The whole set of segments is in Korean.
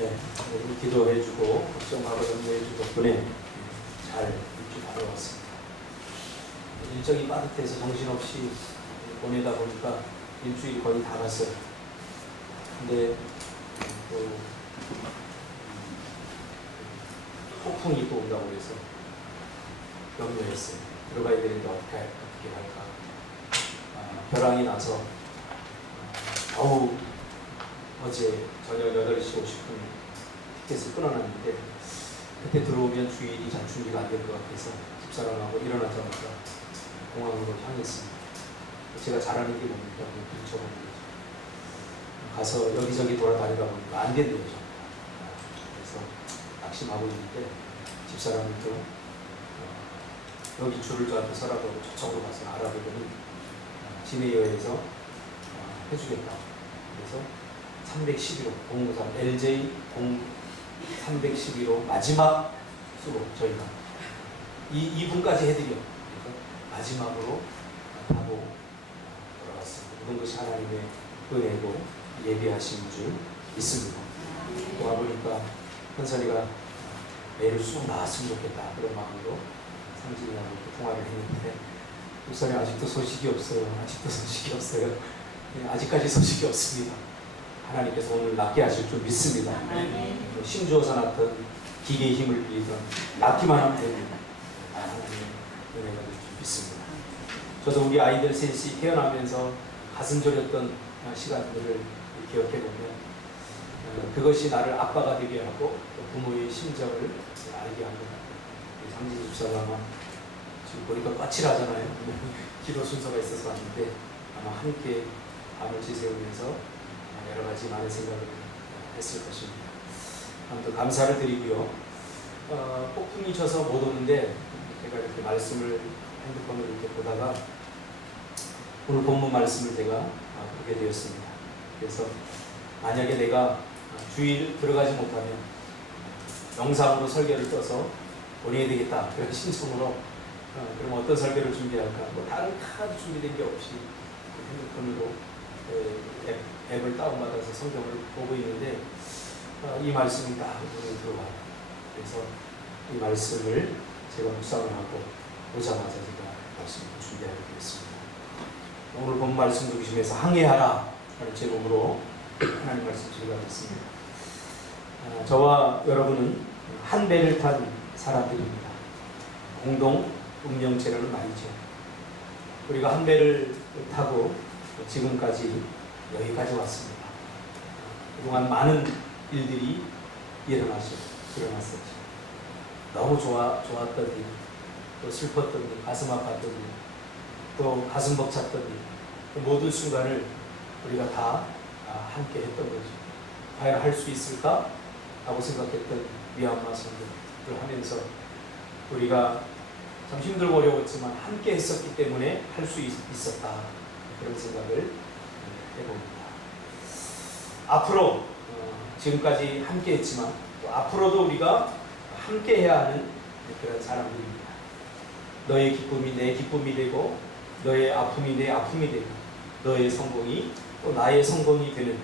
네, 기도해주고 걱정하고 염려해주고 덕분에 잘 일주 다녀왔습니다. 일정이 빠듯해서 정신없이 보내다 보니까 일주일이 거의 다 갔어요. 근데 또 폭풍이 또 온다고 해서 염려했어요. 들어가야 되는데 어떻게 할까. 벼랑이 나서 어우 어제 저녁 8시 50분 티켓을 끊어놨는데 그때 들어오면 주일이 잘 준비가 안 될 것 같아서 집사람하고 일어나자마자 공항으로 향했습니다. 제가 잘하는 게 뭡니까? 부딪혀보는 거죠. 가서 여기저기 돌아다니다 보니까 안 된대요. 그래서 낙심하고 있는데 집사람이 또 여기 줄을 저한테 서라고 저쪽으로 가서 알아보더니 진에어에서 해주겠다. 그래서 311호 053 LJ 0311호 마지막 수로 저희가 이분까지 해드려. 그래서 마지막으로 하고 돌아갔습니다. 이런 것이 하나님의 은혜고 예비하신 줄 믿습니다. 또 와보니까 현선이가 매일 쑥 나왔으면 좋겠다 그런 마음으로 상진이하고 통화를 했는데 목사님 아직도 소식이 없어요. 아직까지 소식이 없습니다. 하나님께서 오늘 낫게 하실 줄 믿습니다. 심주어서 낳던 기계의 힘을 빌리던 낫기만 하면 됩니다. 하나님의 은혜가 될 줄 믿습니다. 저도 우리 아이들 셋이 태어나면서 가슴 졸였던 시간들을 기억해보면 그것이 나를 아빠가 되게 하고 또 부모의 심정을 알게 한 것 같아요. 상진 집사람은 지금 보니까 까칠하잖아요. 기도 순서가 있어서 왔는데 아마 함께 밤을 지새우면서 여러 가지 많은 생각을 했을 것입니다. 아무튼 감사를 드리고요. 폭풍이 쳐서 못 오는데 제가 이렇게 말씀을 핸드폰으로 이렇게 보다가 오늘 본문 말씀을 제가 보게 되었습니다. 그래서 만약에 내가 주일 들어가지 못하면 영상으로 설교를 떠서 보내야 되겠다 그런 신청으로 그럼 어떤 설교를 준비할까? 뭐 다른 카드 준비된 게 없이 핸드폰으로 앱을 다운받아서 성경을 보고 있는데 이 말씀이 딱 눈에 들어와요. 그래서 이 말씀을 제가 묵상을 하고 오자마자 제가 말씀을 준비하게 되었습니다. 오늘 본 말씀 중심에서 항해하라 라는 제목으로 하나님 말씀 전하겠습니다. 저와 여러분은 한 배를 탄 사람들입니다. 공동 운명체라는 말이죠. 우리가 한 배를 타고 지금까지 여기까지 왔습니다. 그동안 많은 일들이 일어났었죠. 너무 좋았던 일, 또 슬펐던 일, 가슴 아팠던 일, 또 가슴 벅찼던 일, 그 모든 순간을 우리가 다 함께 했던 거죠. 과연 할 수 있을까? 하고 생각했던 미얀마 선교를 하면서 우리가 참 힘들고 어려웠지만 함께 했었기 때문에 할 수 있었다. 그런 생각을 해봅니다. 앞으로 지금까지 함께 했지만 또 앞으로도 우리가 함께 해야 하는 그런 사람들입니다. 너의 기쁨이 내 기쁨이 되고 너의 아픔이 내 아픔이 되고 너의 성공이 또 나의 성공이 되는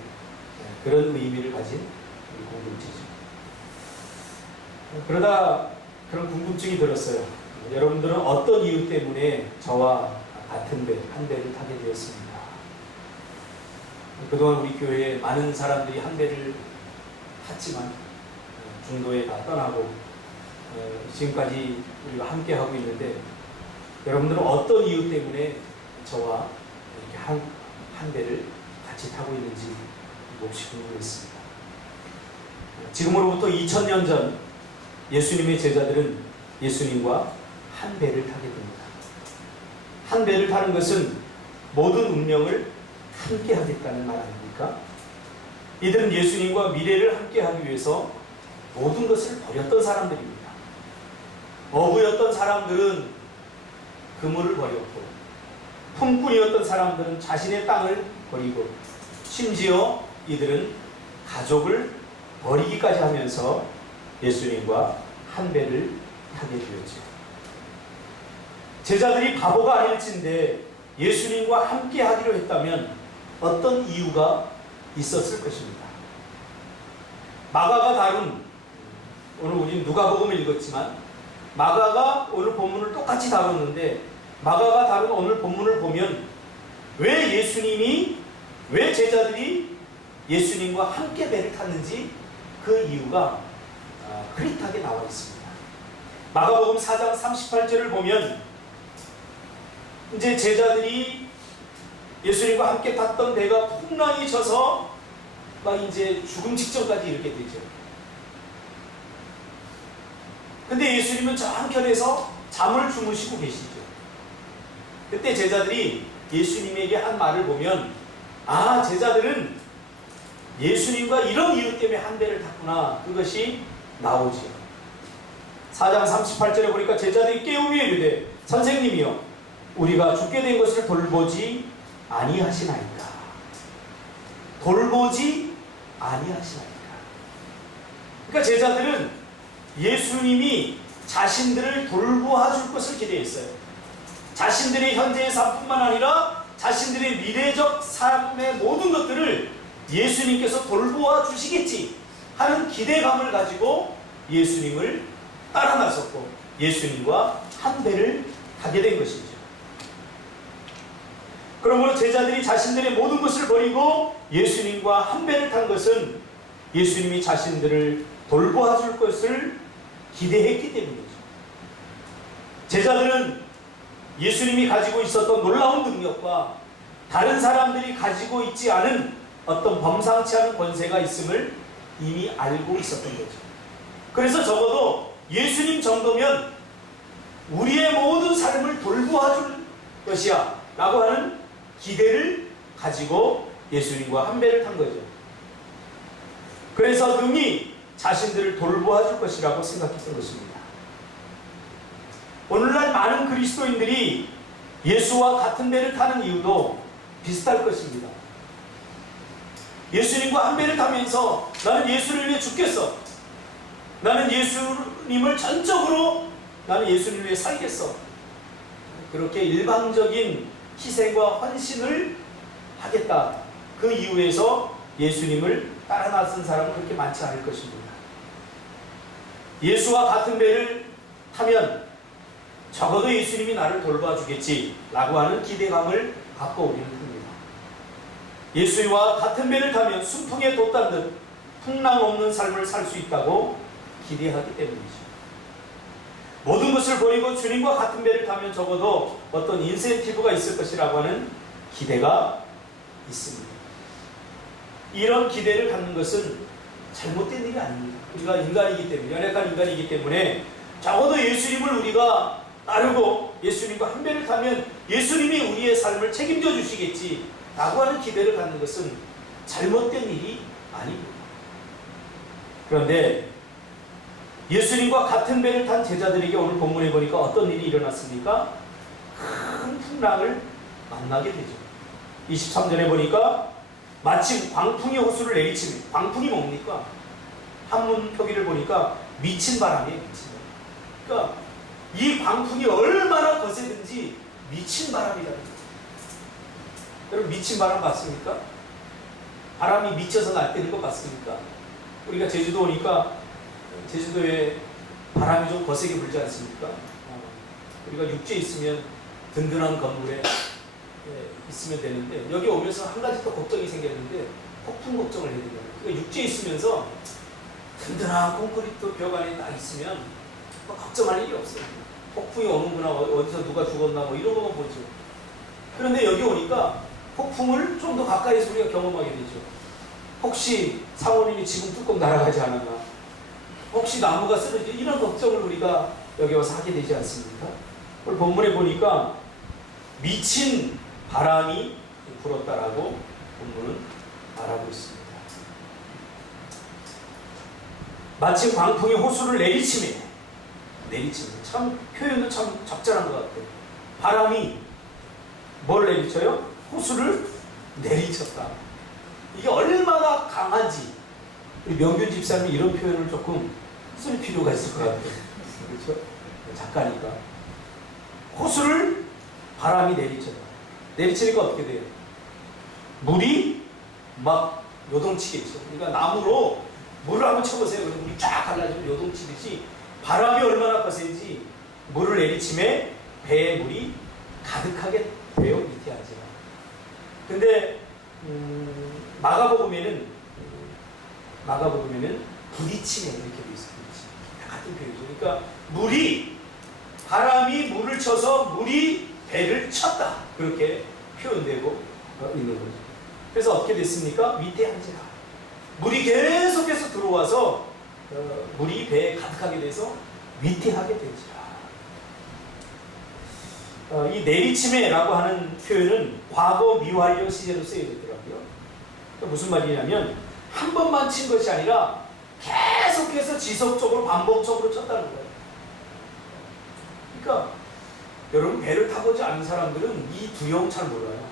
그런 의미를 가진 우리 공동체죠. 그러다 그런 궁금증이 들었어요. 여러분들은 어떤 이유 때문에 저와 같은 배, 한 배를 타게 되었습니다. 그동안 우리 교회에 많은 사람들이 한 배를 탔지만 중도에 다 떠나고 지금까지 우리가 함께 하고 있는데 여러분들은 어떤 이유 때문에 저와 이렇게 한 배를 같이 타고 있는지 몹시 궁금했습니다. 지금으로부터 2000년 전 예수님의 제자들은 예수님과 한 배를 타게 됩니다. 한 배를 타는 것은 모든 운명을 함께 하겠다는 말 아닙니까? 이들은 예수님과 미래를 함께 하기 위해서 모든 것을 버렸던 사람들입니다. 어부였던 사람들은 그물을 버렸고 품꾼이었던 사람들은 자신의 땅을 버리고 심지어 이들은 가족을 버리기까지 하면서 예수님과 한 배를 타게 되었죠. 제자들이 바보가 아닐진데 예수님과 함께 하기로 했다면 어떤 이유가 있었을 것입니다. 마가가 다룬, 오늘 우리는 누가복음을 읽었지만 마가가 오늘 본문을 똑같이 다뤘는데 마가가 다룬 오늘 본문을 보면 왜 왜 제자들이 예수님과 함께 배를 탔는지 그 이유가 흐릿하게 나와 있습니다. 마가복음 4장 38절을 보면 이제 제자들이 예수님과 함께 탔던 배가 풍랑이 쳐서 막 이제 죽음 직전까지 이르게 되죠. 근데 예수님은 저 한켠에서 잠을 주무시고 계시죠. 그때 제자들이 예수님에게 한 말을 보면 제자들은 예수님과 이런 이유 때문에 한 배를 탔구나. 그것이 나오죠. 4장 38절에 보니까 제자들이 깨우며 이르되 선생님이여 우리가 죽게 된 것을 돌보지 아니하시나이까. 돌보지 아니하시나이까. 그러니까 제자들은 예수님이 자신들을 돌보아 줄 것을 기대했어요. 자신들의 현재의 삶뿐만 아니라 자신들의 미래적 삶의 모든 것들을 예수님께서 돌보아 주시겠지 하는 기대감을 가지고 예수님을 따라 나섰고 예수님과 한 배를 타게 된 것이죠. 그러므로 제자들이 자신들의 모든 것을 버리고 예수님과 한 배를 탄 것은 예수님이 자신들을 돌보아 줄 것을 기대했기 때문이죠. 제자들은 예수님이 가지고 있었던 놀라운 능력과 다른 사람들이 가지고 있지 않은 어떤 범상치 않은 권세가 있음을 이미 알고 있었던 거죠. 그래서 적어도 예수님 정도면 우리의 모든 삶을 돌보아 줄 것이야 라고 하는 기대를 가지고 예수님과 한 배를 탄 거죠. 그래서 능히 자신들을 돌보아 줄 것이라고 생각했던 것입니다. 오늘날 많은 그리스도인들이 예수와 같은 배를 타는 이유도 비슷할 것입니다. 예수님과 한 배를 타면서 나는 예수를 위해 죽겠어. 나는 예수님을 전적으로 나는 예수님을 위해 살겠어. 그렇게 일방적인 희생과 헌신을 하겠다. 그 이유에서 예수님을 따라 나선 사람은 그렇게 많지 않을 것입니다. 예수와 같은 배를 타면 적어도 예수님이 나를 돌봐주겠지 라고 하는 기대감을 갖고 우리는 탑니다. 예수와 같은 배를 타면 순풍에 돛단 듯 풍랑 없는 삶을 살 수 있다고 기대하기 때문이죠. 모든 것을 버리고 주님과 같은 배를 타면 적어도 어떤 인센티브가 있을 것이라고 하는 기대가 있습니다. 이런 기대를 갖는 것은 잘못된 일이 아닙니다. 우리가 인간이기 때문에, 연약한 인간이기 때문에 적어도 예수님을 우리가 따르고 예수님과 한 배를 타면 예수님이 우리의 삶을 책임져 주시겠지 라고 하는 기대를 갖는 것은 잘못된 일이 아닙니다. 그런데 예수님과 같은 배를 탄 제자들에게 오늘 본문에 보니까 어떤 일이 일어났습니까? 큰 풍랑을 만나게 되죠. 23절에 보니까 마침 광풍이 호수를 내리치며, 광풍이 뭡니까? 한문 표기를 보니까 미친 바람이에요. 미친 바람. 그러니까 이 광풍이 얼마나 거세든지 미친 바람이라는 거예요. 여러분 미친 바람 봤습니까? 바람이 미쳐서 날뛰는 거 봤습니까? 우리가 제주도 오니까 제주도에 바람이 좀 거세게 불지 않습니까? 우리가 육지에 있으면 든든한 건물에 있으면 되는데 여기 오면서 한 가지 또 걱정이 생겼는데 폭풍 걱정을 해야 되잖아요. 그러니까 육지에 있으면서 든든한 콘크리트 벽 안에 딱 있으면 걱정할 일이 없어요. 폭풍이 오는구나, 어디서 누가 죽었나 뭐 이런 것만 보죠. 그런데 여기 오니까 폭풍을 좀 더 가까이서 우리가 경험하게 되죠. 혹시 사모님이 지금 뚜껑 날아가지 않았나? 혹시 나무가 쓰러지? 이런 걱정을 우리가 여기 와서 하게 되지 않습니까? 오늘 본문에 보니까 미친 바람이 불었다라고 본문은 말하고 있습니다. 마침 광풍이 호수를 내리치며 참 표현은 참 적절한 것 같아요. 바람이 뭘 내리쳐요? 호수를 내리쳤다. 이게 얼마나 강한지 우리 명균 집사님이 이런 표현을 조금 쓸 필요가 있을 것 같아요. 그렇죠? 작가니까 호수를 바람이 내리쳤다. 내리치니까 어떻게 돼요? 물이 막 요동치겠죠. 그러니까 나무로 물을 한번 쳐보세요. 그럼 물이 쫙 갈라지면 요동치듯이 바람이 얼마나 거센지 물을 내리침에 배에 물이 가득하게 되어 위태하지라. 근데 마가복음에는 부딪히네 이렇게 되어 있어요. 같은 표현이죠. 그러니까 바람이 물을 쳐서 물이 배를 쳤다. 그렇게 표현되고 있는 거죠. 그래서 어떻게 됐습니까? 위태한지라. 물이 계속해서 들어와서 물이 배에 가득하게 돼서 위태하게 된지라. 이 내리침에라고 하는 표현은 과거 미완료 시제로 쓰여졌더라고요. 무슨 말이냐면 한 번만 친 것이 아니라 계속해서 지속적으로 반복적으로 쳤다는 거예요. 그러니까 여러분 배를 타보지 않은 사람들은 이 두려움 잘 몰라요.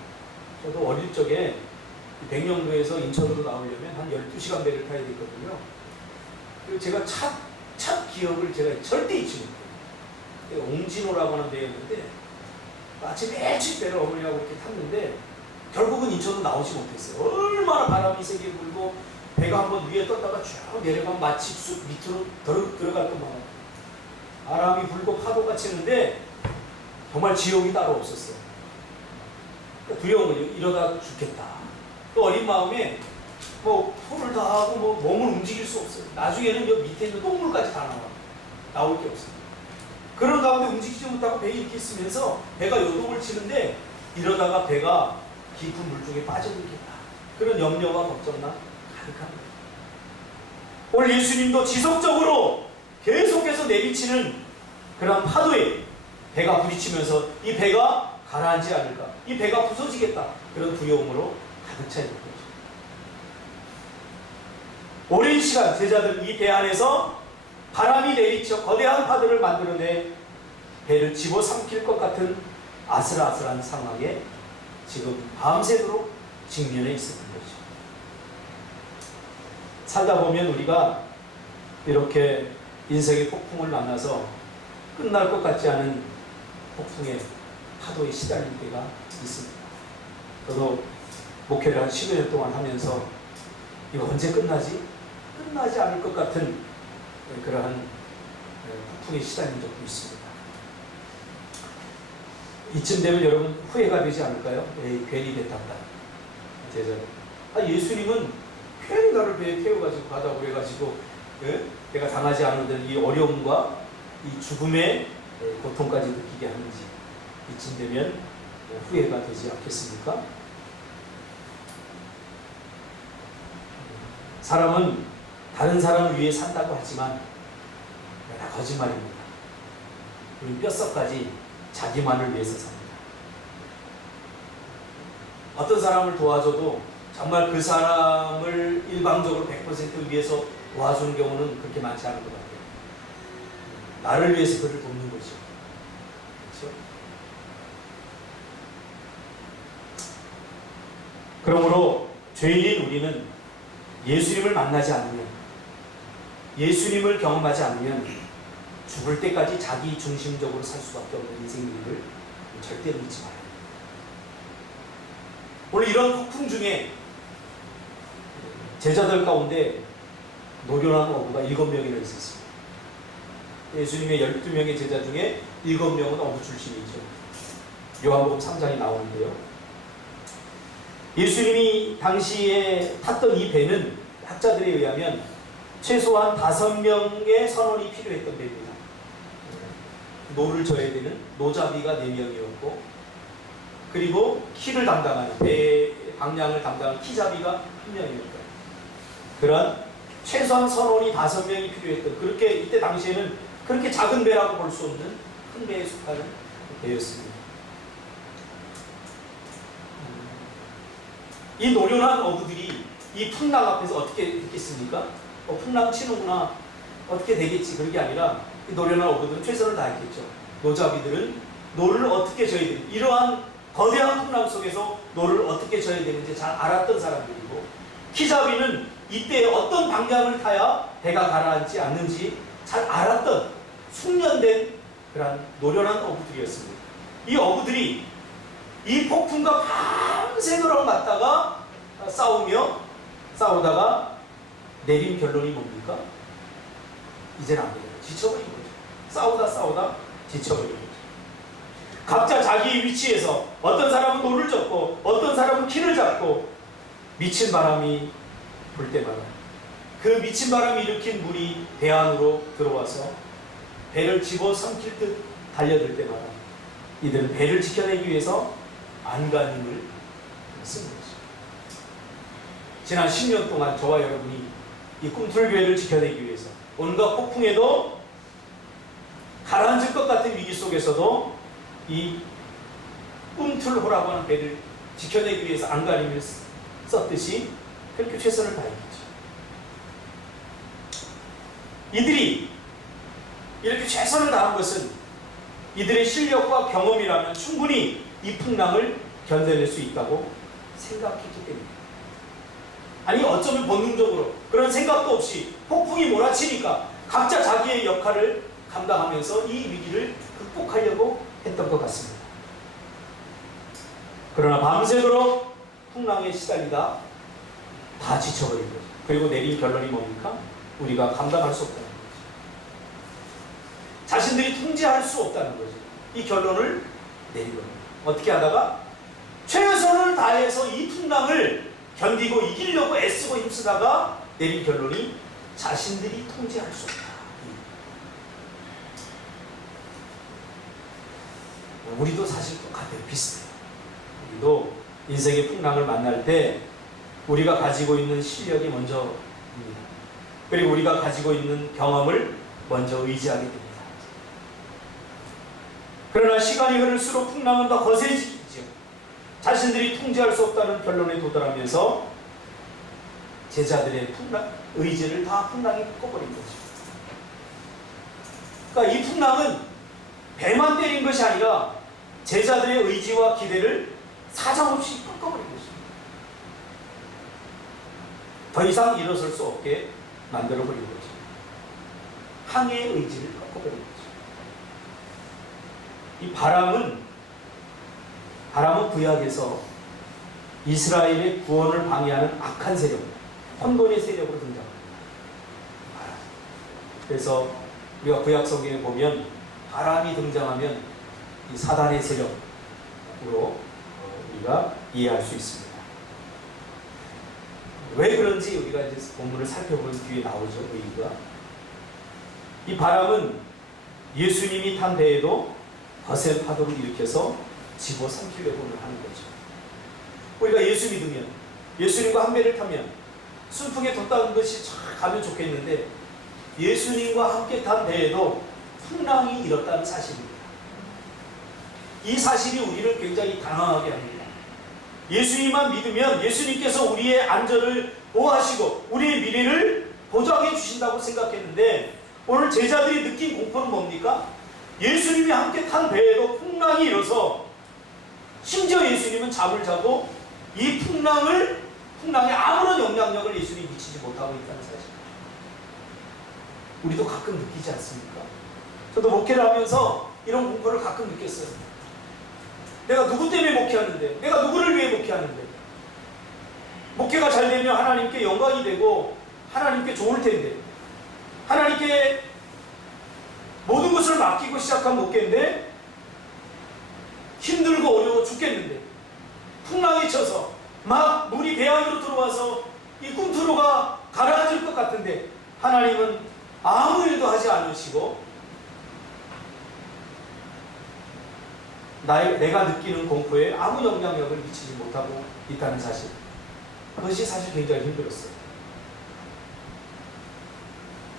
저도 어릴 적에 백령도에서 인천으로 나오려면 한 12시간 배를 타야 되거든요. 그리고 제가 첫 기억을 제가 절대 잊지 못해요. 옹진호라고 하는 데였는데 아침에 일찍 배를 어머니하고 이렇게 탔는데 결국은 인천으로 나오지 못했어요. 얼마나 바람이 세게 불고 배가 한번 위에 떴다가 쭉 내려가면 마치 쑥 밑으로 들어갈 것만 같아요. 바람이 불고 파도가 치는데 정말 지옥이 따로 없었어요. 두려운 거죠. 이러다 죽겠다. 또 어린 마음에 손을 다 하고 몸을 움직일 수 없어요. 나중에는 여 밑에 있는 똥물까지 다 나올 게 없어요. 그런 가운데 움직이지 못하고 배에 이렇게 있으면서 배가 요동을 치는데 이러다가 배가 깊은 물중에 빠져들겠다. 그런 염려와 걱정만 가득합니다. 오늘 예수님도 지속적으로 계속해서 내리치는 그런 파도에 배가 부딪히면서 이 배가 가라앉지 않을까, 이 배가 부서지겠다, 그런 두려움으로 가득 차 있는 거죠. 오랜 시간 제자들은 이 배 안에서 바람이 내리쳐 거대한 파도를 만들어내 배를 집어삼킬 것 같은 아슬아슬한 상황에 지금 밤새도록 직면해 있었던 거죠. 살다 보면 우리가 이렇게 인생의 폭풍을 만나서 끝날 것 같지 않은 폭풍의 파도에 시달릴 때가 있습니다. 저도 목회를 한 10여 년 동안 하면서 이거 언제 끝나지? 끝나지 않을 것 같은 그러한 폭풍에 시달린 적도 있습니다. 이쯤 되면 여러분 후회가 되지 않을까요? 에이, 괜히 배탔다. 제자들. 예수님은 괜히 나를 배에 태워가지고 가자고 그래가지고 내가 당하지 않은 이 어려움과 이 죽음의 고통까지 느끼게 하는지 이쯤 되면 후회가 되지 않겠습니까? 사람은 다른 사람을 위해 산다고 하지만 다 거짓말입니다. 우리 뼛속까지 자기만을 위해서 삽니다. 어떤 사람을 도와줘도 정말 그 사람을 일방적으로 100% 위해서 도와주는 경우는 그렇게 많지 않은 것 같아요. 나를 위해서 그를 돕는 거죠. 그렇죠? 그러므로 죄인인 우리는 예수님을 만나지 않으면, 예수님을 경험하지 않으면 죽을 때까지 자기 중심적으로 살 수밖에 없는 인생을 절대로 잊지 말아요. 오늘 이런 폭풍 중에 제자들 가운데 노련한 어부가 7명이나 있었습니다. 예수님의 12명의 제자 중에 7명은 어부 출신이죠. 요한복음 3장에 나오는데요. 예수님이 당시에 탔던 이 배는 학자들에 의하면 최소한 5명의 선원이 필요했던 배입니다. 노를 져야 되는 노자비가 4명이었고, 그리고 키를 담당하는, 배 방향을 담당하는 키자비가 1명이었고, 그런 최소한 선원이 5명이 필요했던, 그렇게 이때 당시에는 그렇게 작은 배라고 볼 수 없는 큰 배에 속하는 배였습니다. 이 노련한 어부들이 이 풍랑 앞에서 어떻게 됐겠습니까? 풍랑 치는구나, 어떻게 되겠지, 그런 게 아니라 이 노련한 어부들은 최선을 다했겠죠. 노자비들은 노를 어떻게 져야 되는지, 이러한 거대한 풍랑 속에서 노를 어떻게 져야 되는지 잘 알았던 사람들이고, 키자비는 이때 어떤 방향을 타야 배가 가라앉지 않는지 잘 알았던 숙련된 그런 노련한 어부들이었습니다. 이 어부들이 이 폭풍과 밤새도록 맞다가 싸우다가 내린 결론이 뭡니까? 이제는 안 돼요. 지쳐버린 거죠. 싸우다 지쳐버린 거죠. 각자 자기 위치에서 어떤 사람은 돌을 젓고 어떤 사람은 키를 잡고 미친 바람이 불 때마다 그 미친 바람이 일으킨 물이 배 안으로 들어와서 배를 집어삼킬 듯 달려들 때마다 이들은 배를 지켜내기 위해서 안간힘을 쓴 거죠. 지난 10년 동안 저와 여러분이 이 꿈틀교회를 지켜내기 위해서 온갖 폭풍에도 가라앉을 것 같은 위기 속에서도 이 꿈틀호라고 하는 배를 지켜내기 위해서 안간힘을 썼듯이 그렇게 최선을 다했죠. 이들이 이렇게 최선을 다한 것은 이들의 실력과 경험이라면 충분히 이 풍랑을 견뎌낼 수 있다고 생각했기 때문입니다. 아니 어쩌면 본능적으로 그런 생각도 없이 폭풍이 몰아치니까 각자 자기의 역할을 감당하면서 이 위기를 극복하려고 했던 것 같습니다. 그러나 밤새도록 풍랑에 시달리다 다 지쳐버린 거죠. 그리고 내린 결론이 뭡니까? 우리가 감당할 수 없다는 거죠. 자신들이 통제할 수 없다는 거죠. 이 결론을 내린 겁니다. 어떻게 하다가 최선을 다해서 이 풍랑을 견디고 이기려고 애쓰고 힘쓰다가 내린 결론이 자신들이 통제할 수 없다. 우리도 사실 똑같아요. 비슷해요. 우리도 인생의 풍랑을 만날 때 우리가 가지고 있는 실력이 먼저입니다. 그리고 우리가 가지고 있는 경험을 먼저 의지하게 됩니다. 그러나 시간이 흐를수록 풍랑은 더 거세지죠. 자신들이 통제할 수 없다는 결론에 도달하면서 제자들의 의지를 다 풍랑에 꺾어버린 거죠. 그러니까 이 풍랑은 배만 때린 것이 아니라 제자들의 의지와 기대를 사정없이 꺾어버린 것입니다. 더 이상 일어설 수 없게 만들어버린 거죠. 항해의 의지를 꺾어버린 거죠. 이 바람은 구약에서 이스라엘의 구원을 방해하는 악한 세력, 혼돈의 세력으로 등장합니다. 그래서 우리가 구약 성경에 보면 바람이 등장하면 이 사단의 세력으로 우리가 이해할 수 있습니다. 왜 그런지 우리가 이제 본문을 살펴본 뒤에 나오죠. 그 이유가. 이 바람은 예수님이 탄 배에도 거센 파도를 일으켜서 집어삼키려고 하는 거죠. 우리가 예수 믿으면, 예수님과 한 배를 타면 순풍에 돛다는 것이 쫙 가면 좋겠는데 예수님과 함께 탄 배에도 풍랑이 일었다는 사실입니다. 이 사실이 우리를 굉장히 당황하게 합니다. 예수님만 믿으면 예수님께서 우리의 안전을 보호하시고 우리의 미래를 보장해 주신다고 생각했는데 오늘 제자들이 느낀 공포는 뭡니까? 예수님이 함께 탄 배에도 풍랑이 일어서 심지어 예수님은 잠을 자고 이 풍랑에 아무런 영향력을 예수님이 미치지 못하고 있다는 사실. 우리도 가끔 느끼지 않습니까? 저도 목회를 하면서 이런 공포를 가끔 느꼈어요. 내가 누구 때문에 목회하는데, 내가 누구를 위해 목회하는데, 목회가 잘 되면 하나님께 영광이 되고 하나님께 좋을 텐데, 하나님께 모든 것을 맡기고 시작한 목회인데 힘들고 어려워 죽겠는데 풍랑이 쳐서 막 물이 배 안으로 들어와서 이 꿈틀호가 가라앉을 것 같은데 하나님은 아무 일도 하지 않으시고 내가 느끼는 공포에 아무 영향력을 미치지 못하고 있다는 사실, 그것이 사실 굉장히 힘들었어요.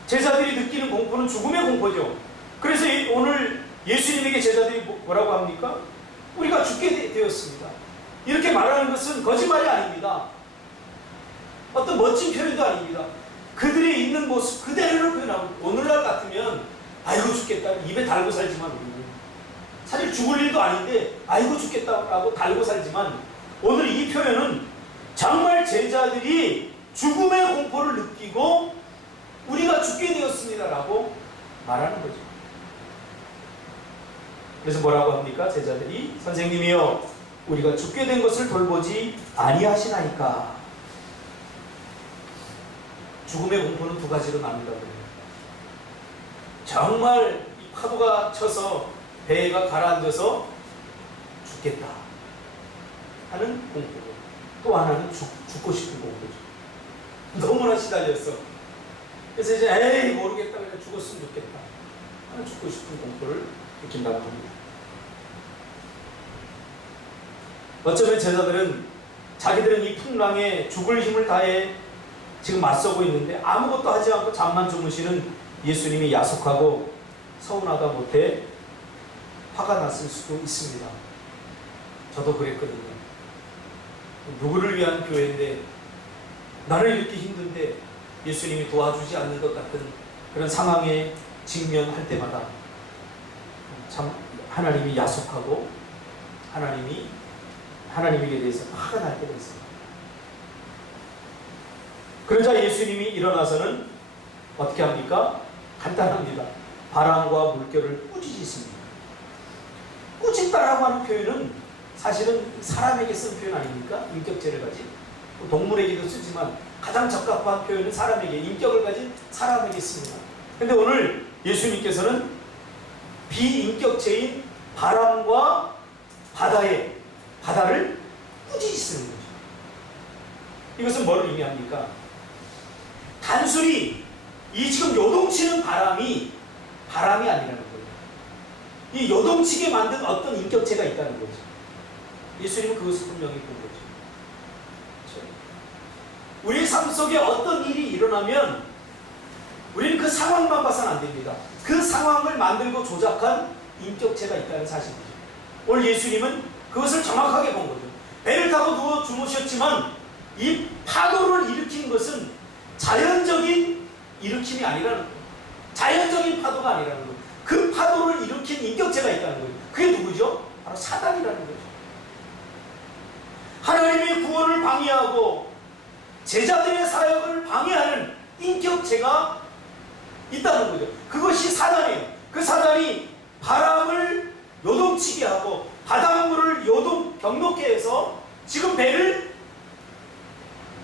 제자들이 느끼는 공포는 죽음의 공포죠. 그래서 오늘 예수님에게 제자들이 뭐라고 합니까? 우리가 죽게 되었습니다. 이렇게 말하는 것은 거짓말이 아닙니다. 어떤 멋진 표현도 아닙니다. 그들의 있는 모습 그대로 표현하고, 오늘날 같으면 아이고 죽겠다 입에 달고 살지만 우리는 사실 죽을 일도 아닌데 아이고 죽겠다고 달고 살지만, 오늘 이 표현은 정말 제자들이 죽음의 공포를 느끼고 우리가 죽게 되었습니다라고 말하는 거죠. 그래서 뭐라고 합니까? 제자들이 선생님이요 우리가 죽게 된 것을 돌보지 아니하시나이까. 죽음의 공포는 두 가지로 나눈다고 해요. 정말 이 파도가 쳐서 배가 가라앉아서 죽겠다 하는 공포고, 또 하나는 죽고 싶은 공포죠. 너무나 시달렸어. 그래서 이제 에이 모르겠다, 그냥 죽었으면 좋겠다 하는 죽고 싶은 공포를 느낀다고 합니다. 어쩌면 제자들은 자기들은 이 풍랑에 죽을 힘을 다해 지금 맞서고 있는데 아무것도 하지 않고 잠만 주무시는 예수님이 야속하고 서운하다 못해 화가 났을 수도 있습니다. 저도 그랬거든요. 누구를 위한 교회인데, 나를 이렇게 힘든데 예수님이 도와주지 않는 것 같은 그런 상황에 직면할 때마다 참 하나님이 야속하고 하나님에게 대해서 화가 날 때가 있습니다. 그러자 예수님이 일어나서는 어떻게 합니까? 간단합니다. 바람과 물결을 꾸짖습니다. 꾸짖다라고 하는 표현은 사실은 사람에게 쓴 표현 아닙니까? 인격체를 가진, 동물에게도 쓰지만 가장 적합한 표현은 사람에게, 인격을 가진 사람에게 씁니다. 근데 오늘 예수님께서는 비인격체인 바람과 바다를 꾸짖으시는 거죠. 이것은 뭐를 의미합니까? 단순히 이 지금 요동치는 바람이 아니라는 거예요. 이 요동치게 만든 어떤 인격체가 있다는 거죠. 예수님은 그것을 분명히 본 거죠. 그렇죠? 우리의 삶 속에 어떤 일이 일어나면 우리는 그 상황만 봐서는 안 됩니다. 그 상황을 만들고 조작한 인격체가 있다는 사실이죠. 오늘 예수님은 그것을 정확하게 본 거죠. 배를 타고 누워 주무셨지만 이 파도를 일으킨 것은 자연적인 일으킴이 아니라는 거예요. 자연적인 파도가 아니라는 거예요. 그 파도를 일으킨 인격체가 있다는 거예요. 그게 누구죠? 바로 사단이라는 거죠. 하나님의 구원을 방해하고 제자들의 사역을 방해하는 인격체가 있다는 거죠. 그것이 사단이에요. 그 사단이 바람을 요동치게 하고 바닷물을 경록게 해서 지금 배를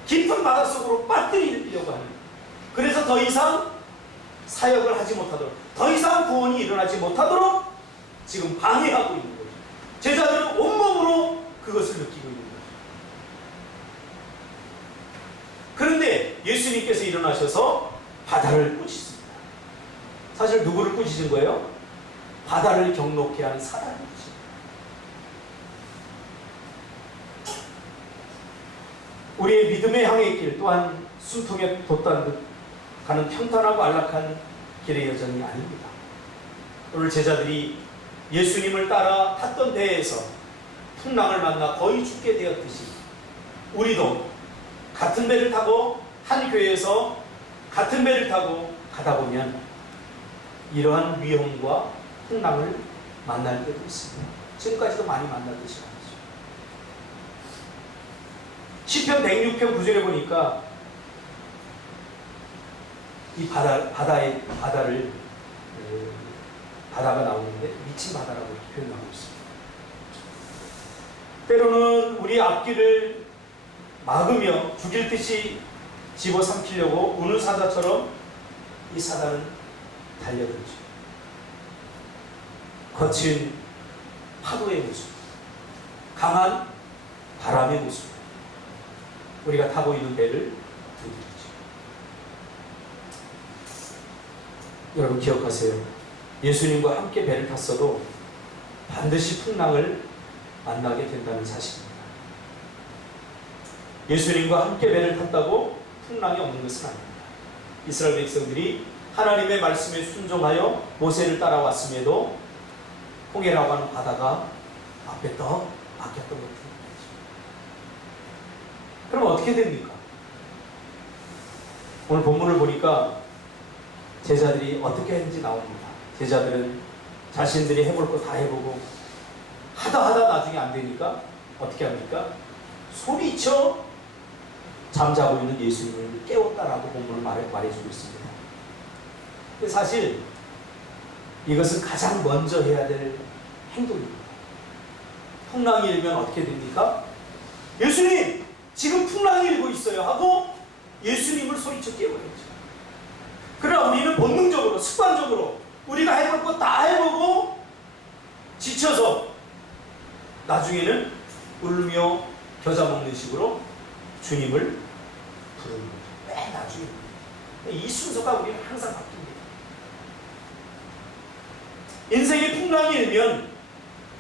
깊은 바닷속으로 빠뜨리려고 하는 거예요. 그래서 더 이상 사역을 하지 못하도록, 더 이상 구원이 일어나지 못하도록 지금 방해하고 있는 거죠. 제자들은 온몸으로 그것을 느끼고 있는 거죠. 그런데 예수님께서 일어나셔서 바다를 꾸짖습니다. 사실 누구를 꾸짖은 거예요? 바다를 경록케 하는 사단을 꾸짖습니다. 우리의 믿음의 향의 길 또한 숨통에 돛단 듯 가는 평탄하고 안락한 길의 여정이 아닙니다. 오늘 제자들이 예수님을 따라 탔던 배에서 풍랑을 만나 거의 죽게 되었듯이 우리도 같은 배를 타고 한 교회에서 같은 배를 타고 가다 보면 이러한 위험과 풍랑을 만날 때도 있습니다. 지금까지도 많이 만났듯이 말이죠. 시편 106편 9절에 보니까 이 바다가 나오는데 미친 바다라고 표현하고 있습니다. 때로는 우리 앞길을 막으며 죽일 듯이 집어삼키려고 우는 사자처럼 이 사단은 달려들죠. 거친 파도의 모습, 강한 바람의 모습, 우리가 타고 있는 배를 두드리죠. 여러분 기억하세요. 예수님과 함께 배를 탔어도 반드시 풍랑을 만나게 된다는 사실입니다. 예수님과 함께 배를 탔다고 풍랑이 없는 것은 아닙니다. 이스라엘 백성들이 하나님의 말씀에 순종하여 모세를 따라왔음에도 홍해라고 하는 바다가 앞에 떠 막혔던 것입니다. 그럼 어떻게 됩니까? 오늘 본문을 보니까 제자들이 어떻게 했는지 나옵니다. 제자들은 자신들이 해볼 거 다 해보고 하다 나중에 안 되니까 어떻게 합니까? 소리쳐 잠자고 있는 예수님을 깨웠다라고 본문을 말해주고 있습니다. 근데 사실 이것은 가장 먼저 해야 될 행동입니다. 풍랑이 일면 어떻게 됩니까? 예수님! 지금 풍랑이 일고 있어요 하고 예수님을 소리쳐 깨워야죠. 그러나 우리는 본능적으로, 습관적으로 우리가 해볼 것 다 해보고 지쳐서 나중에는 울며 겨자 먹는 식으로 주님을 부르는 거죠. 맨 나중에. 이 순서가 우리는 항상 바뀝니다. 인생의 풍랑이 일면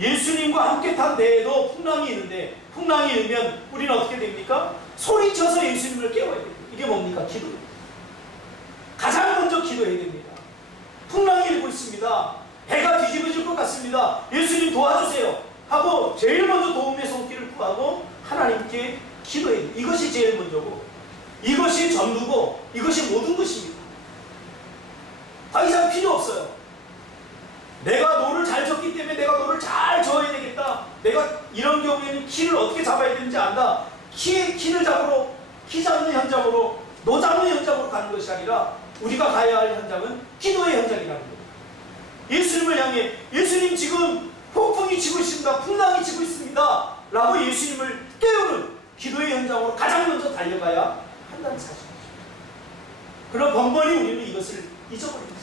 예수님과 함께 탄 데에도 풍랑이 있는데, 풍랑이 일면 우리는 어떻게 됩니까? 소리쳐서 예수님을 깨워야 됩니다. 이게 뭡니까? 기도예요. 가장 먼저 기도해야 됩니다. 풍랑이 일고 있습니다. 해가 뒤집어질 것 같습니다. 예수님 도와주세요 하고 제일 먼저 도움의 손길을 구하고 하나님께 기도해야 돼요. 이것이 제일 먼저고, 이것이 전부고, 이것이 모든 것입니다. 더 이상 필요 없어요. 내가 노를 잘 젓기 때문에 내가 노를 잘 저어야 되겠다. 내가 이런 경우에는 키를 어떻게 잡아야 되는지 안다. 키를 잡으러, 키 잡는 현장으로, 노 잡는 현장으로 가는 것이 아니라 우리가 가야 할 현장은 기도의 현장이라는 거예요. 예수님을 향해, 예수님 지금 폭풍이 치고 있습니다. 풍랑이 치고 있습니다. 라고 예수님을 깨우는 기도의 현장으로 가장 먼저 달려가야 한다는 사실이죠. 그럼 번번이 우리는 이것을 잊어버립니다.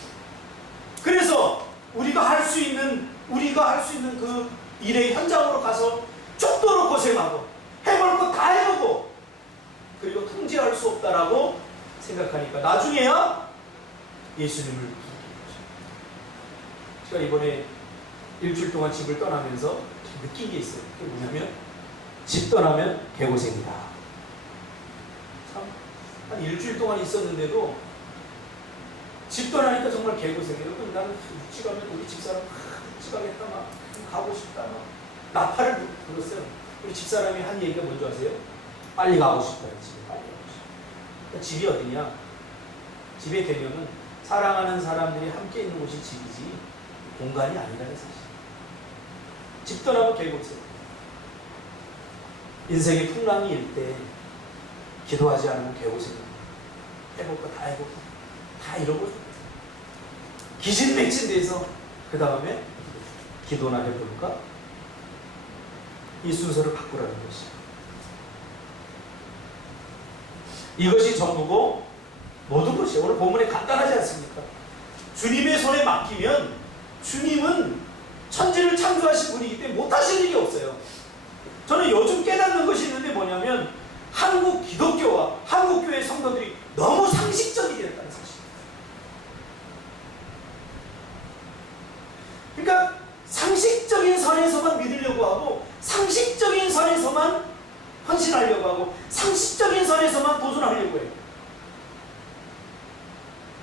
그래서 우리가 할 수 있는 그 일의 현장으로 가서 죽도록 고생하고 해볼 것 다 해보고 그리고 통제할 수 없다라고 생각하니까 나중에야 예수님을 부르게 되죠. 제가 이번에 일주일 동안 집을 떠나면서 느낀 게 있어요. 그게 뭐냐면 집 떠나면 개고생이다. 참, 한 일주일 동안 있었는데도 집 떠나니까 정말 개고생이에요. 나는 육지 가면 우리 집사람 육지 가겠다 막 가고 싶다 막 나팔을 불었어요. 우리 집사람이 한 얘기가 뭔지 아세요? 빨리 가고 싶어요. 집에 빨리 가고 싶어요. 그러니까 집이 어디냐? 집의 개념은 사랑하는 사람들이 함께 있는 곳이 집이지 공간이 아니라는 사실. 집 떠나면 개고생. 인생의 풍랑이 일 때 기도하지 않으면 개고생입니다. 해볼 거 다 해보고 다 이러고 기진맥진돼서 그 다음에 기도나 해볼까? 이 순서를 바꾸라는 것이죠. 이것이 전부고 모든 것이에요. 오늘 본문에 간단하지 않습니까? 주님의 손에 맡기면 주님은 천지를 창조하신 분이기 때문에 못하실 일이 없어요. 저는 요즘 깨닫는 것이 있는데 뭐냐면 한국 기독교와 한국 교회 성도들이 너무 상식적이 되었다는 사실. 그러니까 상식적인 선에서만 믿으려고 하고 상식적인 선에서만 헌신하려고 하고 상식적인 선에서만 도전하려고 해요.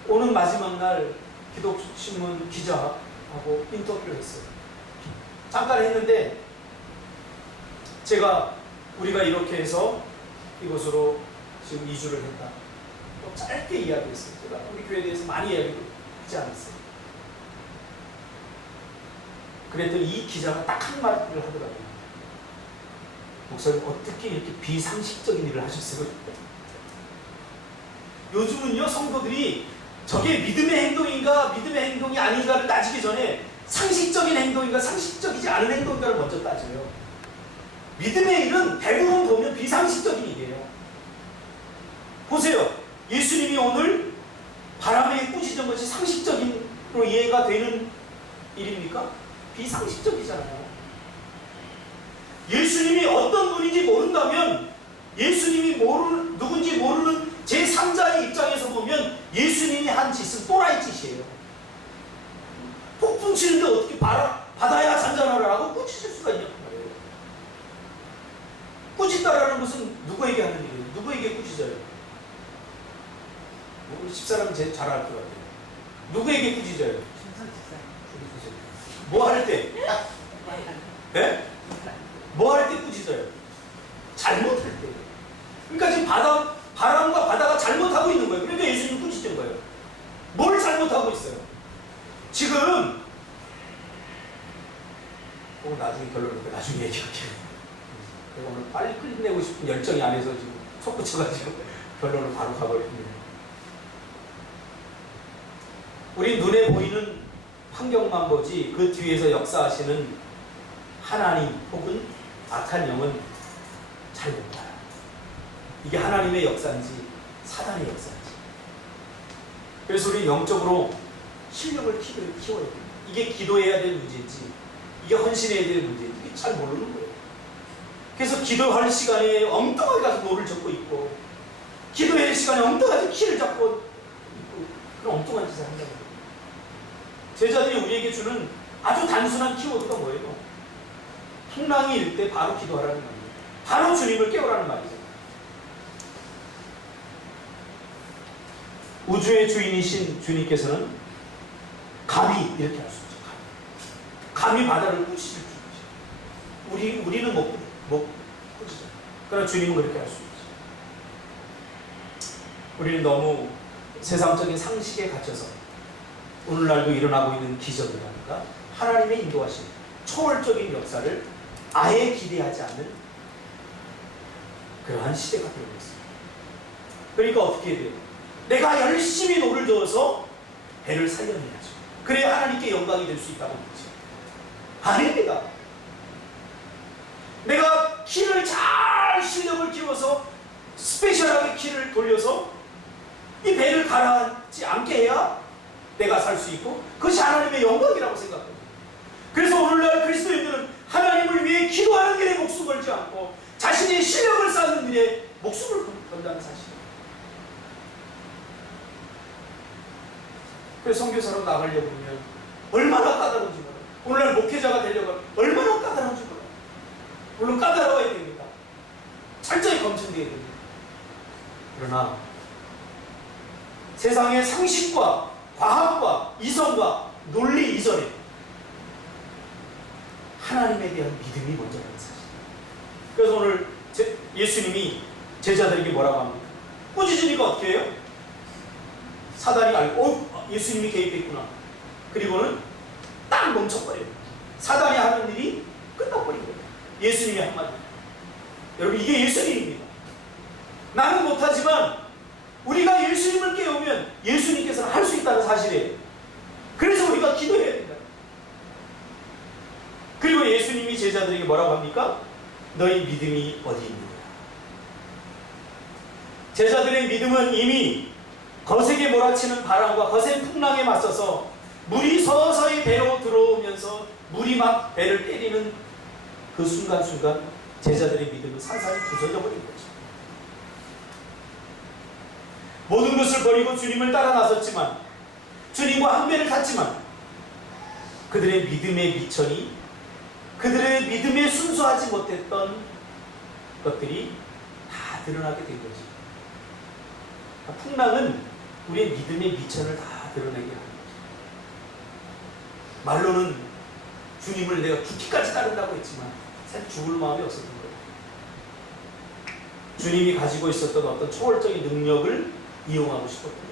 오는 마지막 날 기독신문 기자하고 인터뷰를 했어요. 잠깐 했는데 우리가 이렇게 해서 이곳으로 지금 이주를 했다. 짧게 이야기했어요. 제가 우리 교회에 대해서 많이 이야기를 하지 않았어요. 그랬더니 이 기자가 딱 한 말을 하더라고요. 목사님 어떻게 이렇게 비상식적인 일을 하셨어요? 요즘은요 성도들이 저게 믿음의 행동인가 믿음의 행동이 아닌가를 따지기 전에 상식적인 행동인가 상식적이지 않은 행동인가를 먼저 따져요. 믿음의 일은 대부분 보면 비상식적인 일이에요. 보세요. 예수님이 오늘 바람에 꾸짖은 것이 상식적인로 이해가 되는 일입니까? 비상식적이잖아요. 예수님이 어떤 분인지 모른다면 예수님이 누군지 모르는 제3자의 입장에서 보면 예수님이 한 짓은 또라이 짓이에요. 폭풍 치는데 어떻게 바다야 잔잔하라고 꾸짖을 수가 있냐고 말이에요. 꾸짖다라는 것은 누구에게 하는 일이에요? 누구에게 꾸짖어요? 우리 집사람은 제일 잘 알 것 같아요. 누구에게 꾸짖어요? 뭐 할 때? 네? 뭐 할 때 꾸짖어요? 잘못할 때. 그러니까 지금 바람과 바다가 잘못하고 있는 거예요. 그러니까 예수님 꾸짖은 거예요. 뭘 잘못하고 있어요? 지금 나중에 결론을 나중에 얘기할게요. 제가 오늘 빨리 끝내고 싶은 열정이 안에서 지금 솟구쳐가지고 결론을 바로 가버립니다. 우리 눈에 보이는 환경만 보지 그 뒤에서 역사하시는 하나님 혹은 악한 영은 잘 못 봐요. 이게 하나님의 역사인지 사단의 역사지. 그래서 우리 영적으로 실력을 키워야 돼요. 이게 기도해야 될 문제인지, 이게 헌신해야 될 문제인지 이게 잘 모르는 거예요. 그래서 기도할 시간에 엉뚱하게 가서 노를 젓고 있고, 기도할 시간에 엉뚱하게 키를 잡고 있고, 그런 엉뚱한 짓을 한다는 거예요. 제자들이 우리에게 주는 아주 단순한 키워드가 뭐예요? 풍랑이 일 때 바로 기도하라는 말이에요. 바로 주님을 깨우라는 말이죠. 우주의 주인이신 주님께서는 감히 이렇게 할 수 있죠. 감히 바다를 꾸짖을 주이죠. 우리는 못 꾸짖죠. 그러나 주님은 그렇게 할 수 있죠. 우리는 너무 세상적인 상식에 갇혀서 오늘날도 일어나고 있는 기적이라든가 하나님의 인도하심, 초월적인 역사를 아예 기대하지 않는 그러한 시대가 되고 있습니다. 그러니까 어떻게 해야 돼요? 내가 열심히 노를 저어서 배를 살려내야죠. 그래야 하나님께 영광이 될 수 있다고 그러죠. 아닙니다. 내가 키를 잘 실력을 키워서 스페셜하게 키를 돌려서 이 배를 가라앉지 않게 해야 내가 살 수 있고, 그것이 하나님의 영광이라고 생각합니다. 그래서 오늘날 그리스도인들은 하나님을 위해 기도하는 일에 목숨 걸지 않고 자신의 실력을 쌓는 일에 목숨을 건다는 사실입니다. 그래서 선교사로 나가려고 하면 얼마나 까다로운지 몰라요. 오늘날 목회자가 되려고 하면 얼마나 까다로운지 몰라요. 물론 까다로워야 됩니다. 철저히 검증되어야 됩니다. 그러나 세상의 상식과 과학과 이성과 논리 이전에 하나님에 대한 믿음이 먼저라는 사실. 그래서 오늘 예수님이 제자들에게 뭐라고 합니까? 꾸짖으니까 어떻게 해요? 사단이 알고 예수님이 개입했구나. 그리고는 딱 멈춰버려요. 사단이 하는 일이 끝나버린 거예요. 예수님이 한마디. 여러분, 이게 예수님입니다. 나는 못하지만 우리가 예수님을 깨우면 예수님께서는 할 수 있다는 사실이에요. 그래서 우리가 기도해야 된다. 그리고 예수님이 제자들에게 뭐라고 합니까? 너희 믿음이 어디 있느냐. 제자들의 믿음은 이미 거세게 몰아치는 바람과 거센 풍랑에 맞서서 물이 서서히 배로 들어오면서 물이 막 배를 때리는 그 순간순간 제자들의 믿음은 산산이 부서져 버린 거죠. 모든 것을 버리고 주님을 따라 나섰지만, 주님과 한 배를 탔지만 그들의 믿음의 미천이, 그들의 믿음에 순수하지 못했던 것들이 다 드러나게 된 거죠. 풍랑은 우리의 믿음의 미천을 다 드러내게 하는 거죠. 말로는 주님을 내가 죽기까지 따른다고 했지만 사실 죽을 마음이 없었던 거예요. 주님이 가지고 있었던 어떤 초월적인 능력을 이용하고 싶었던 거죠.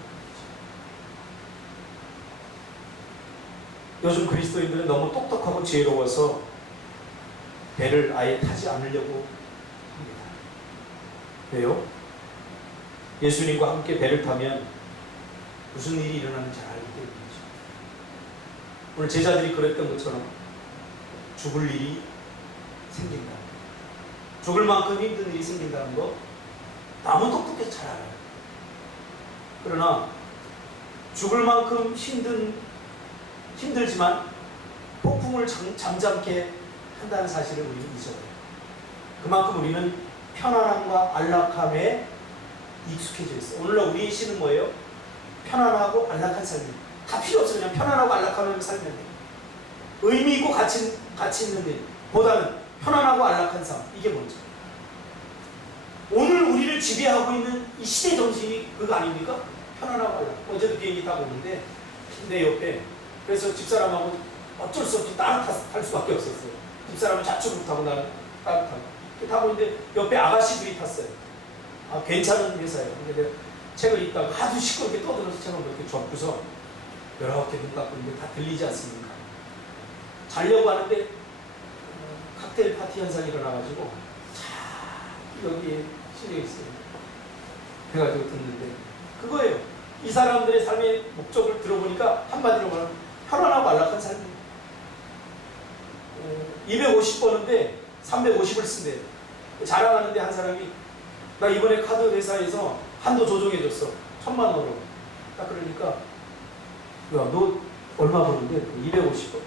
요즘 그리스도인들은 너무 똑똑하고 지혜로워서 배를 아예 타지 않으려고 합니다. 왜요? 예수님과 함께 배를 타면 무슨 일이 일어나는지 알기 때문이죠. 오늘 제자들이 그랬던 것처럼 죽을 일이 생긴다. 죽을 만큼 힘든 일이 생긴다는 거 너무 똑똑해서 잘 알아요. 그러나 죽을 만큼 힘들지만 폭풍을 잠잠케 한다는 사실을 우리는 잊어요. 그만큼 우리는 편안함과 안락함에 익숙해져 있어요. 오늘날 우리의 시는 뭐예요? 편안하고 안락한 삶이에요. 다 필요 없어요. 그냥 편안하고 안락하면 살면 돼요. 의미 있고 가치 있는 일 보다는 편안하고 안락한 삶, 이게 먼저. 오늘 우리를 지배하고 있는 이 시대 정신이 그거 아닙니까? 편안하고 안락. 어제도 비행기 타고 오는데 내 옆에, 그래서 집사람하고 어쩔 수 없이 따라탈 수밖에 없었어요. 집사람은 좌측으로 타고 나는 따라타고 타고 있는데 옆에 아가씨들이 탔어요. 아, 괜찮은 회사예요. 근데 내가 책을 읽다가 하도 시끄럽게 떠들어서 책을 이렇게 접고서 이렇게 눈 감고 있는데 다 들리지 않습니까? 자려고 하는데 칵테일 파티 현상이 일어나가지고 자 여기에 실려 있어요. 그래가지고 듣는데 그거예요. 이 사람들의 삶의 목적을 들어보니까 한마디로 말하면 편안하고 안락한 삶이에요. 250번인데 350을 쓴대요. 자랑하는데 한 사람이 나 이번에 카드 회사에서 한도 조정해줬어. 1,000만 원으로. 딱 그러니까 야, 너 얼마 버는데? 250원.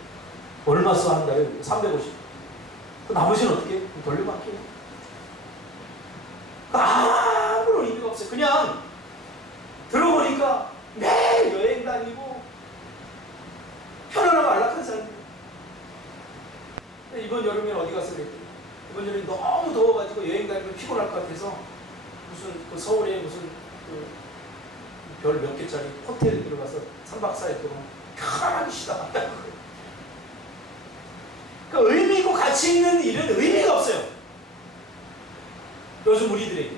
얼마 써 한 달에? 350원. 나머지는 어떻게? 돌려받기. 아무런 의미가 없어요. 그냥 들어보니까 매일 여행 다니고 편안하고 안락한 사람들. 이번 여름에 어디 가서 그랬더니 이번 여름에 너무 더워가지고 여행 다니면 피곤할 것 같아서 무슨 그 서울에 무슨 그 별 몇 개짜리 호텔에 들어가서 3박 4일 동안 편안하게 쉬다 왔다는 거예요. 그러니까 의미 있고 가치 있는 일은 의미가 없어요. 요즘 우리들에게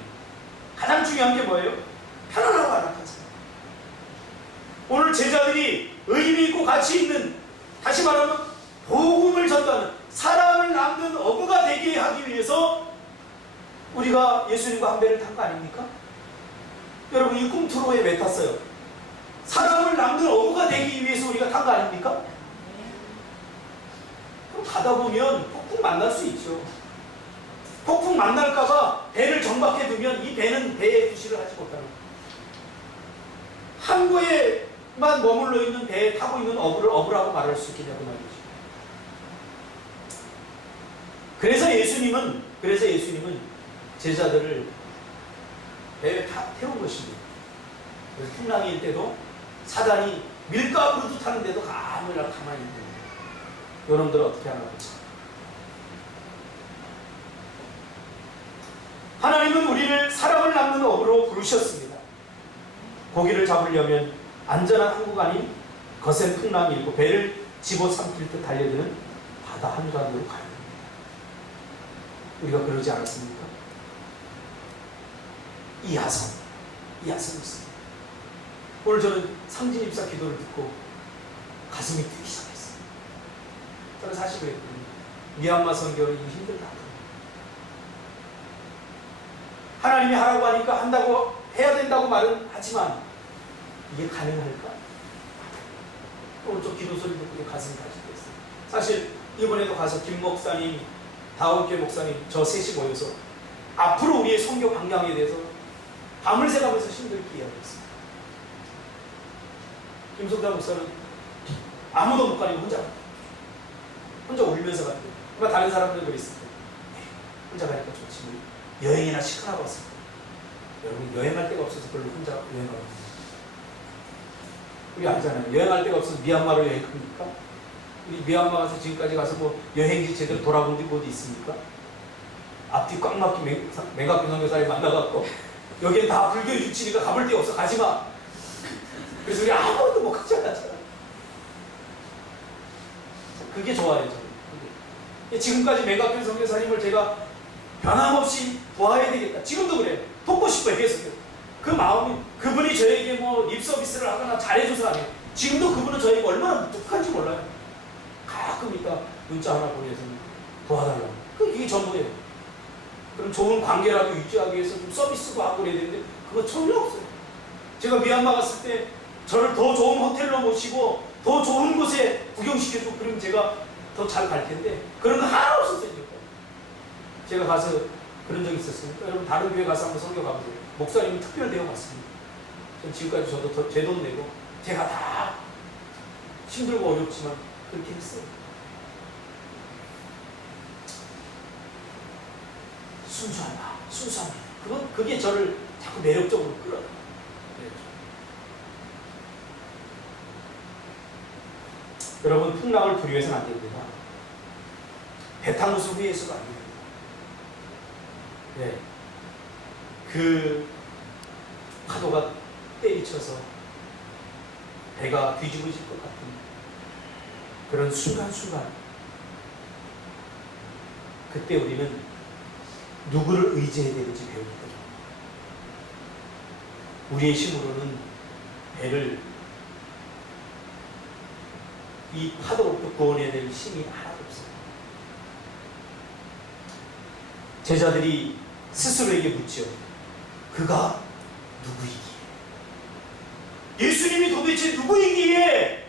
가장 중요한 게 뭐예요? 편안하고 안락한 삶. 오늘 제자들이 의미 있고 가치 있는, 다시 말하면 복음을 전도하는, 사람을 낳는 어부가 되게 하기 위해서 우리가 예수님과 한 배를 탄 거 아닙니까? 여러분, 이 꿈투로에 왜 탔어요? 사람을 낳는 어부가 되기 위해서 우리가 탄 거 아닙니까? 그럼 가다 보면 폭풍 만날 수 있죠. 폭풍 만날까봐 배를 정박해 두면 이 배는 배의 구실을 하지 못하는 거예요. 항구에만 머물러 있는 배에 타고 있는 어부를 어부라고 말할 수 있겠냐고 말이죠. 그래서 예수님은 제자들을 배에 태운 것입니다. 그래서 풍랑일 때도 사단이 밀가부르도 타는데도 가만히 있는 거예요. 여러분들은 어떻게 하나 보자. 하나님은 우리를 사람을 낳는 어부로 부르셨습니다. 고기를 잡으려면 안전한 항구가 아닌 거센 풍랑이 일고 배를 집어삼킬 듯 달려드는 바다 한가운데로 가야 됩니다. 우리가 그러지 않았습니까? 이하성이 있습니다. 오늘 저는 상진 입사 기도를 듣고 가슴이 뛰기 시작했어요. 저는 사실 그랬거든요. 미얀마 선교는 힘들다. 하나님이 하라고 하니까 한다고 해야 된다고 말은 하지만 이게 가능할까? 오른쪽 기도 소리 듣고 가슴이 다지겠어요. 사실 이번에도 가서 김 목사님, 다운교회 목사님 저 셋이 모여서 앞으로 우리의 선교 방향에 대해서 밤을 새가면서 힘들게 이야기했습니다. 김성자 목사는 아무도 못 가리고 혼자 울면서 갔대요. 그러니까 다른 사람들 그랬을 때 혼자 가니까 좋지. 여행이나 시간하고 왔습니다. 여러분, 여행할 데가 없어서 별로 혼자 여행하고 왔습니다. 우리 알잖아요. 여행할 데가 없어서 미얀마로 여행합니까? 우리 미얀마 가서 지금까지 가서 뭐 여행지 제대로 돌아본 데 어디 있습니까? 앞뒤 꽉 막힌 맹각비 선교사를 만나갖고 여기엔 다 불교 유치니까 가볼 데 없어, 가지마. 그래서 우리 아무것도 못 가지 않았잖아. 그게 좋아요, 저는. 지금까지 맹각비 선교사님을 제가 변함없이 도와야 되겠다. 지금도 그래요. 돕고 싶어요, 계속. 그 마음이, 그분이 저에게 뭐 립서비스를 하거나 잘해줘서 하네요. 지금도 그분은 저에게 얼마나 무뚝한지 몰라요. 가끔 있다 문자 하나 보내서 도와달라고. 이게 전부예요. 그럼 좋은 관계라도 유지하기 위해서 좀 서비스도 하고 그래야 되는데 그거 전혀 없어요. 제가 미얀마 갔을 때 저를 더 좋은 호텔로 모시고 더 좋은 곳에 구경시켜주고 그러면 제가 더 잘 갈 텐데 그런 거 하나 없었어요. 제가 가서 그런 적이 있었으니까 여러분 다른 교회 가서 한번 설교 가보세요. 목사님은 특별 대우 받습니다. 전 지금까지 저도 제 돈 내고 제가 다 힘들고 어렵지만 그렇게 했어요. 순수한 마음, 순수한 마음. 그게 저를 자꾸 매력적으로 끌어요. 여러분, 풍랑을 두려워해서는 안 됩니다. 배 타는 것을 후회해서도 안 됩니다. 네. 그 파도가 때리쳐서 배가 뒤집어질 것 같은 그런 순간순간, 그때 우리는 누구를 의지해야 되는지 배우게 됩니다. 우리의 힘으로는 배를 이 파도로부터 구원해야 될 힘이 하나도 없어요. 제자들이 스스로에게 묻죠. 그가 누구이기에? 예수님이 도대체 누구이기에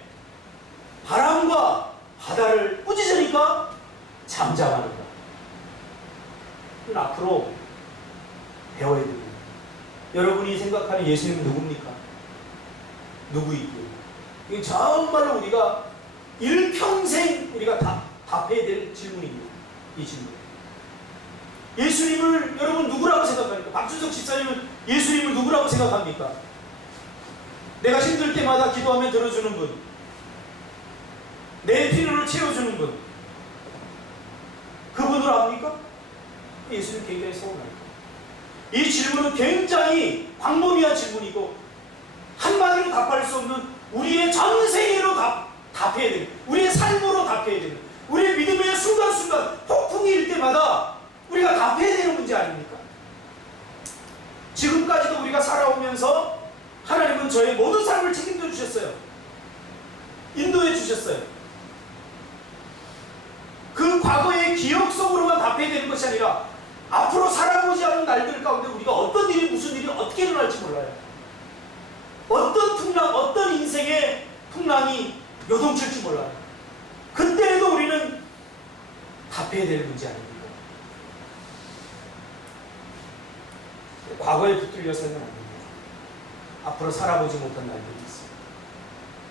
바람과 바다를 꾸짖으니까 잠잠하는가? 앞으로 배워야 됩니다. 여러분이 생각하는 예수님은 누굽니까? 누구이고요? 이게 정말로 우리가 일평생 우리가 답해야 될 질문입니다. 이 질문. 예수님을 여러분 누구라고 생각합니까? 박준석 집사님은 예수님을 누구라고 생각합니까? 내가 힘들 때마다 기도하면 들어주는 분, 내 필요를 채워주는 분, 그분으로 압니까? 예수님 굉장히 서운합니다. 이 질문은 굉장히 광범위한 질문이고 한마디로 답할 수 없는 우리의 전생애로 답해야 되는, 우리의 삶으로 답해야 되는, 우리의 믿음의 순간순간 폭풍이 일 때마다 우리가 답해야 되는 문제 아닙니까? 지금까지도 우리가 살아오면서 하나님은 저의 모든 삶을 책임져 주셨어요. 인도해 주셨어요. 그 과거의 기억 속으로만 답해야 되는 것이 아니라 앞으로 살아보지 않은 날들 가운데 우리가 어떤 일이, 무슨 일이 어떻게 일어날지 몰라요. 어떤 풍랑, 어떤 인생의 풍랑이 요동칠지 몰라요. 그때에도 우리는 답해야 될 문제 아닙니까? 과거에 붙들려서는 안 됩니다. 앞으로 살아보지 못한 날들이 있어요.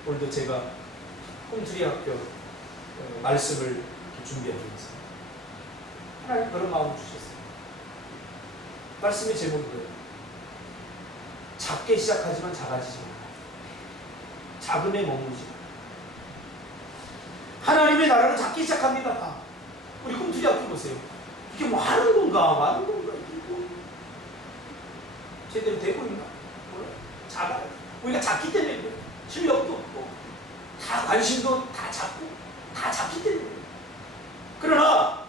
오늘도 제가 꿈틀이 학교 말씀을 준비하면서 하나님 그런 마음을 주셨어요. 말씀의 제목이 뭐예요? 작게 시작하지만 작아지지 마라. 작음에 머무르지 마라. 하나님의 나라는 작게 시작합니다. 우리 꿈틀이 학교 보세요. 이게 뭐 하는 건가? 많은 건가? 제대로 되고 있나? 몰라요. 작아요. 우리가 작기 때문에 그래요. 실력도 없고 다 관심도 다 작고 다 작기 때문에 그래요. 그러나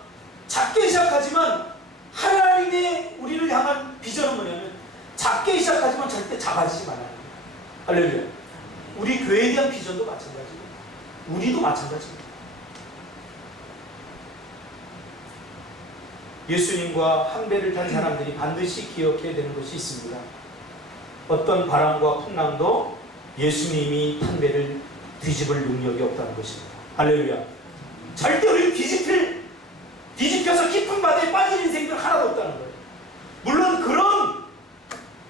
작게 시작하지만 하나님의 우리를 향한 비전은 뭐냐면 작게 시작하지만 절대 작아지지 말아야 돼요. 할렐루야. 우리 교회에 대한 비전도 마찬가지고 우리도 마찬가지입니다. 예수님과 한 배를 탄 사람들이 반드시 기억해야 되는 것이 있습니다. 어떤 바람과 풍랑도 예수님이 탄 배를 뒤집을 능력이 없다는 것입니다. 할렐루야. 절대 우리는 뒤집혀서 깊은 바다에 빠진 인생들 하나도 없다는 거예요. 물론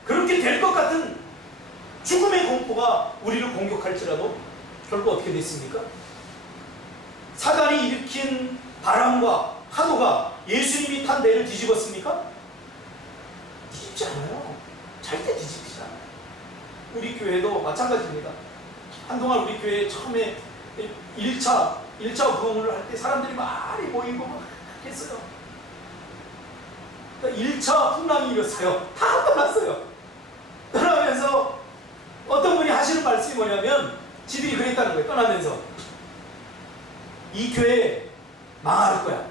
그렇게 될 것 같은 죽음의 공포가 우리를 공격할지라도 결국 어떻게 됐습니까? 사단이 일으킨 바람과 파도가 예수님이 탄 배를 뒤집었습니까? 뒤집지 않아요. 절대 뒤집히지 않아요. 우리 교회도 마찬가지입니다. 한동안 우리 교회 처음에 1차 부흥을 할 때 사람들이 많이 모이고 막 했어요. 그러니까 1차 풍랑이 일었어요. 다 떠났어요. 떠나면서 어떤 분이 하시는 말씀이 뭐냐면 지들이 그랬다는 거예요. 떠나면서 이 교회 망할 거야.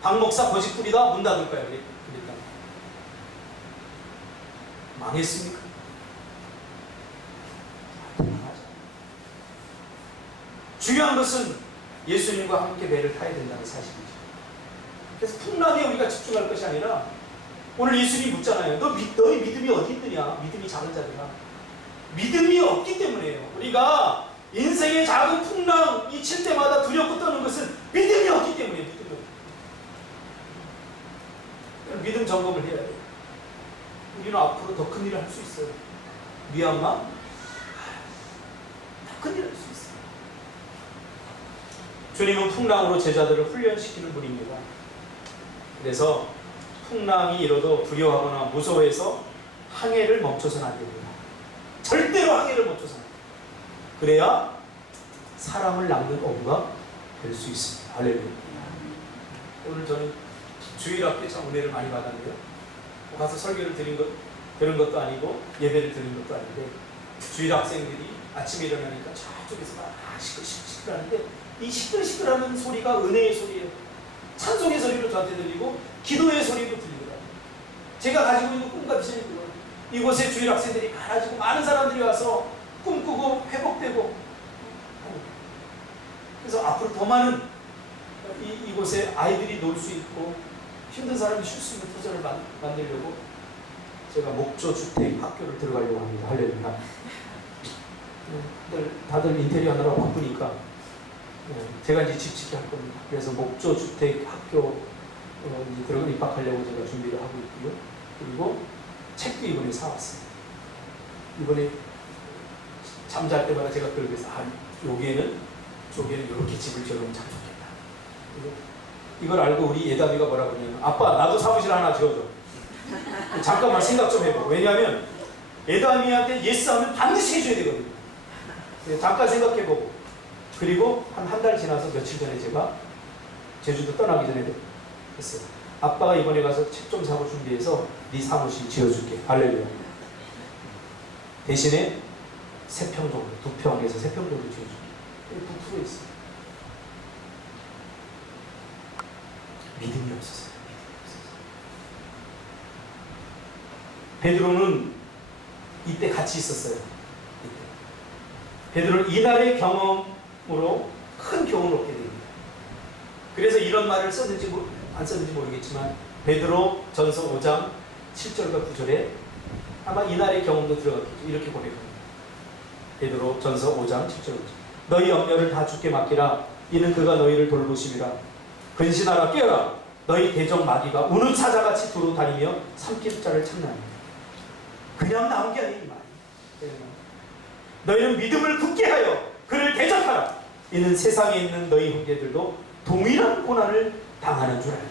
박 목사 고집부리다 문 닫을 거야. 그랬다. 망했습니까? 망하죠. 중요한 것은 예수님과 함께 배를 타야 된다는 사실이죠. 그래서 풍랑에 우리가 집중할 것이 아니라 오늘 예수님이 묻잖아요. 너희 믿음이 어디 있느냐? 믿음이 작은 자들아. 믿음이 없기 때문에요. 우리가 인생의 작은 풍랑이 칠 때마다 두렵고 떠는 것은 믿음이 없기 때문에 믿음이 없기 때문에. 믿음 점검을 해야 돼요. 우리는 앞으로 더 큰 일을 할 수 있어요. 미얀마? 더 큰 일을 할 수 있어요. 주님은 풍랑으로 제자들을 훈련시키는 분입니다. 그래서 풍랑이 일어도 두려워하거나 무서워해서 항해를 멈춰서는 안 됩니다. 절대로 항해를 멈춰서는 안 됩니다. 그래야 사람을 낚는 어부가 될 수 있습니다. 할렐루야. 오늘 저는 주일학교에 참 은혜를 많이 받았는데요. 가서 설교를 들은 것도 아니고 예배를 드린 것도 아닌데 주일 학생들이 아침에 일어나니까 저쪽에서 막 시끌시끌하는데 이 시끌시끌하는 소리가 은혜의 소리예요. 찬송의 소리로 저한테 들리고 기도의 소리로 들리더라고요. 제가 가지고 있는 꿈과 비전이 그거예요. 이곳에 주일 학생들이 많아지고 많은 사람들이 와서 꿈꾸고 회복되고 그래서 앞으로 더 많은 이곳에 아이들이 놀 수 있고 힘든 사람이 쉴 수 있는 터전을 만들려고 제가 목조주택 학교를 들어가려고 합니다. 할렐루야. 다들 인테리어 하느라 바쁘니까 제가 이제 집 짓게 할 겁니다. 그래서 목조주택 학교 이제 입학하려고 제가 준비를 하고 있고요. 그리고 책도 이번에 사왔어요. 이번에 잠잘 때마다 제가 그러면서 여기에는 이렇게 집을 지어놓으면 참 좋겠다. 이걸 알고 우리 예담이가 뭐라고 하냐면 아빠 나도 사무실 하나 지어줘. 잠깐만 생각 좀 해보고. 왜냐하면 예담이한테 예스하면 반드시 해줘야 되거든요. 잠깐 생각해보고. 그리고 한 달 지나서 며칠 전에 제가 제주도 떠나기 전에 했어요. 아빠가 이번에 가서 책 좀 사고 준비해서 네 사무실 지어줄게. 할렐루야. 대신에 3평 정도, 2평에서 3평 정도 지어줄게. 부풀어 있어요. 믿음이 없었어요. 베드로는 이때 같이 있었어요. 베드로는 이날의 경험으로 큰 교훈을 얻게 됩니다. 그래서 이런 말을 썼는지 안 썼는지 모르겠지만 베드로 전서 5장 7절과 9절에 아마 이날의 경험도 들어갔겠죠. 이렇게 고백합니다. 베드로 전서 5장 7절 9절. 너희 염려를 다 주께 맡기라. 이는 그가 너희를 돌보심이라. 근신하라 깨어라. 너희 대적 마귀가 우는 사자같이 두루 다니며 삼킬 자를 찾나니. 그냥 나온 게 아니에요. 너희는 믿음을 굳게 하여 그를 대적하라. 이는 세상에 있는 너희 형제들도 동일한 고난을 당하는 줄 알리라.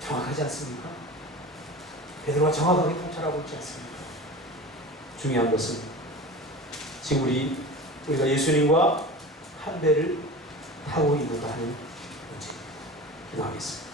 정확하지 않습니까? 베드로가 정확하게 통찰하고 있지 않습니까? 중요한 것은 지금 우리가 예수님과 한 배를 타고 있는가 하는 문제입니다. 기도하겠습니다.